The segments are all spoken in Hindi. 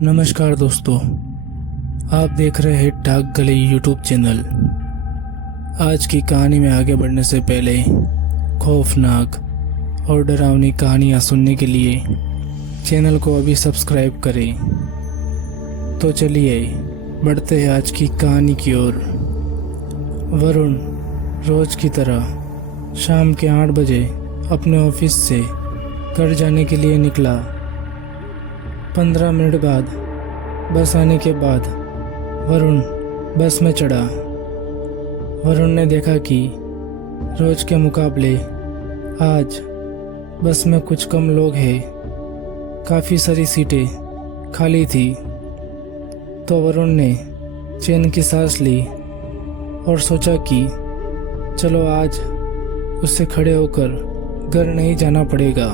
नमस्कार दोस्तों, आप देख रहे हैं डाक गली यूट्यूब चैनल। आज की कहानी में आगे बढ़ने से पहले खौफनाक और डरावनी कहानियाँ सुनने के लिए चैनल को अभी सब्सक्राइब करें। तो चलिए बढ़ते हैं आज की कहानी की ओर। वरुण रोज की तरह शाम के 8 बजे अपने ऑफिस से घर जाने के लिए निकला। 15 मिनट बाद बस आने के बाद वरुण बस में चढ़ा। वरुण ने देखा कि रोज के मुकाबले आज बस में कुछ कम लोग हैं। काफ़ी सारी सीटें खाली थी। तो वरुण ने चैन की सांस ली और सोचा कि चलो आज उससे खड़े होकर घर नहीं जाना पड़ेगा।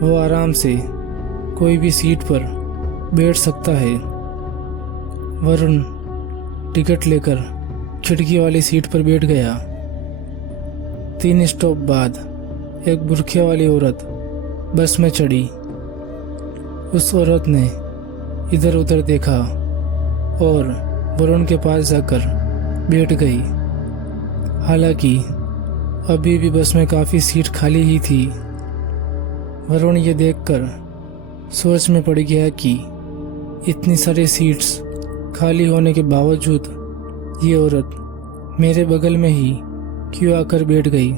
वो आराम से कोई भी सीट पर बैठ सकता है। वरुण टिकट लेकर खिड़की वाली सीट पर बैठ गया। 3 स्टॉप बाद एक बुरखे वाली औरत बस में चढ़ी। उस औरत ने इधर उधर देखा और वरुण के पास जाकर बैठ गई। हालांकि अभी भी बस में काफ़ी सीट खाली ही थी। वरुण ये देखकर सोच में पड़ गया कि इतनी सारी सीट्स खाली होने के बावजूद ये औरत मेरे बगल में ही क्यों आकर बैठ गई।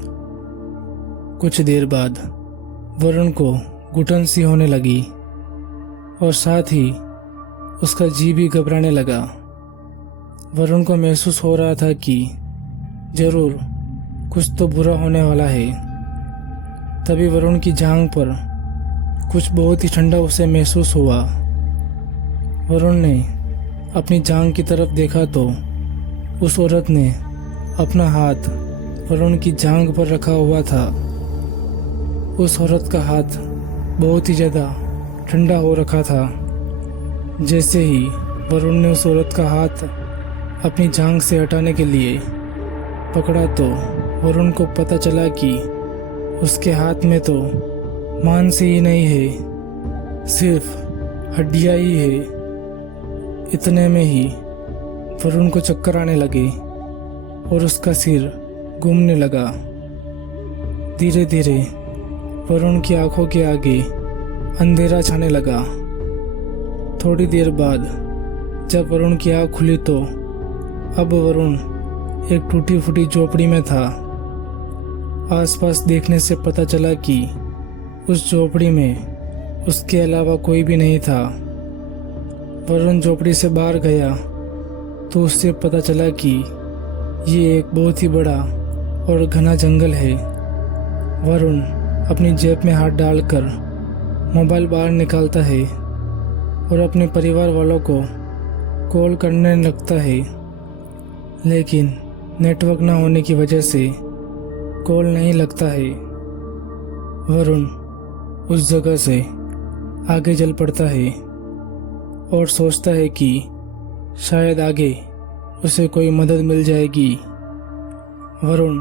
कुछ देर बाद वरुण को घुटन सी होने लगी और साथ ही उसका जी भी घबराने लगा। वरुण को महसूस हो रहा था कि जरूर कुछ तो बुरा होने वाला है। तभी वरुण की जांघ पर कुछ बहुत ही ठंडा उसे महसूस हुआ। वरुण ने अपनी जांघ की तरफ देखा तो उस औरत ने अपना हाथ वरुण की जांघ पर रखा हुआ था। उस औरत का हाथ बहुत ही ज़्यादा ठंडा हो रखा था। जैसे ही वरुण ने उस औरत का हाथ अपनी जांघ से हटाने के लिए पकड़ा तो वरुण को पता चला कि उसके हाथ में तो मांस ही नहीं है, सिर्फ हड्डियां ही है। इतने में ही वरुण को चक्कर आने लगे और उसका सिर घूमने लगा। धीरे धीरे वरुण की आंखों के आगे अंधेरा छाने लगा। थोड़ी देर बाद जब वरुण की आंख खुली तो अब वरुण एक टूटी फूटी झोपड़ी में था। आसपास देखने से पता चला कि उस झोपड़ी में उसके अलावा कोई भी नहीं था। वरुण झोपड़ी से बाहर गया तो उससे पता चला कि ये एक बहुत ही बड़ा और घना जंगल है। वरुण अपनी जेब में हाथ डालकर मोबाइल बाहर निकालता है और अपने परिवार वालों को कॉल करने लगता है, लेकिन नेटवर्क न होने की वजह से कॉल नहीं लगता है। वरुण उस जगह से आगे चल पड़ता है और सोचता है कि शायद आगे उसे कोई मदद मिल जाएगी। वरुण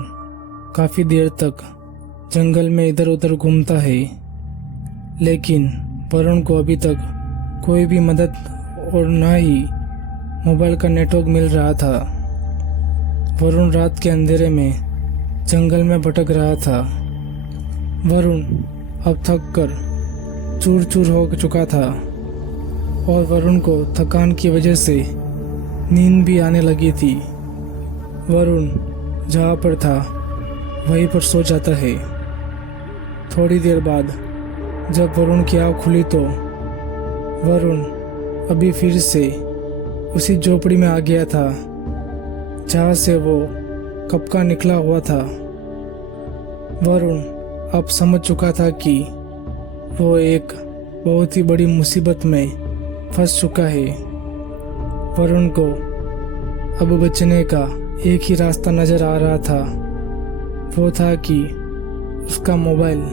काफ़ी देर तक जंगल में इधर उधर घूमता है, लेकिन वरुण को अभी तक कोई भी मदद और ना ही मोबाइल का नेटवर्क मिल रहा था। वरुण रात के अंधेरे में जंगल में भटक रहा था। वरुण अब थक कर चूर चूर हो चुका था और वरुण को थकान की वजह से नींद भी आने लगी थी। वरुण जहाँ पर था वहीं पर सो जाता है। थोड़ी देर बाद जब वरुण की आँख खुली तो वरुण अभी फिर से उसी झोपड़ी में आ गया था जहाँ से वो कब का निकला हुआ था। वरुण अब समझ चुका था कि वो एक बहुत ही बड़ी मुसीबत में फंस चुका है। वरुण को अब बचने का एक ही रास्ता नज़र आ रहा था। वो था कि उसका मोबाइल,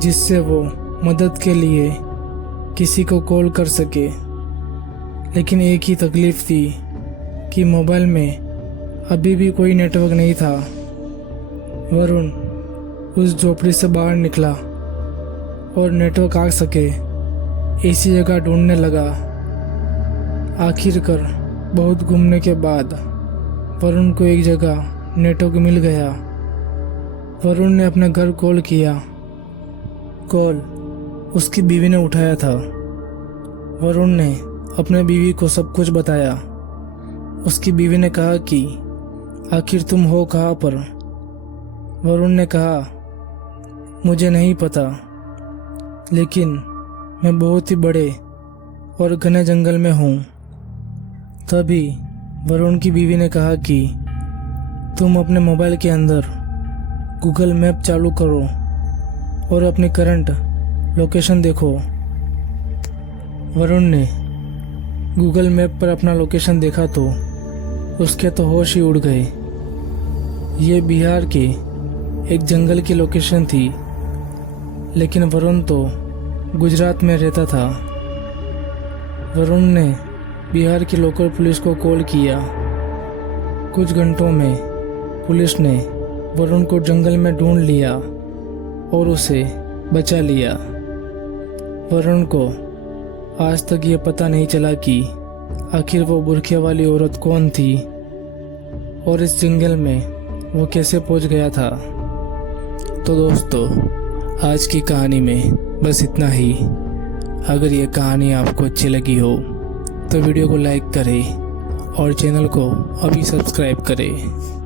जिससे वो मदद के लिए किसी को कॉल कर सके। लेकिन एक ही तकलीफ थी कि मोबाइल में अभी भी कोई नेटवर्क नहीं था। वरुण उस झोपड़ी से बाहर निकला और नेटवर्क आ सके ऐसी जगह ढूंढने लगा। आखिरकार बहुत घूमने के बाद वरुण को एक जगह नेटवर्क मिल गया। वरुण ने अपने घर कॉल किया। कॉल उसकी बीवी ने उठाया था। वरुण ने अपने बीवी को सब कुछ बताया। उसकी बीवी ने कहा कि आखिर तुम हो कहाँ पर? वरुण ने कहा, मुझे नहीं पता, लेकिन मैं बहुत ही बड़े और घने जंगल में हूँ। तभी वरुण की बीवी ने कहा कि तुम अपने मोबाइल के अंदर गूगल मैप चालू करो और अपनी करंट लोकेशन देखो। वरुण ने गूगल मैप पर अपना लोकेशन देखा तो उसके तो होश ही उड़ गए। ये बिहार के एक जंगल की लोकेशन थी, लेकिन वरुण तो गुजरात में रहता था। वरुण ने बिहार की लोकल पुलिस को कॉल किया। कुछ घंटों में पुलिस ने वरुण को जंगल में ढूंढ लिया और उसे बचा लिया। वरुण को आज तक ये पता नहीं चला कि आखिर वो बुरखे वाली औरत कौन थी और इस जंगल में वो कैसे पहुंच गया था। तो दोस्तों, आज की कहानी में बस इतना ही। अगर ये कहानी आपको अच्छी लगी हो तो वीडियो को लाइक करें और चैनल को अभी सब्सक्राइब करें।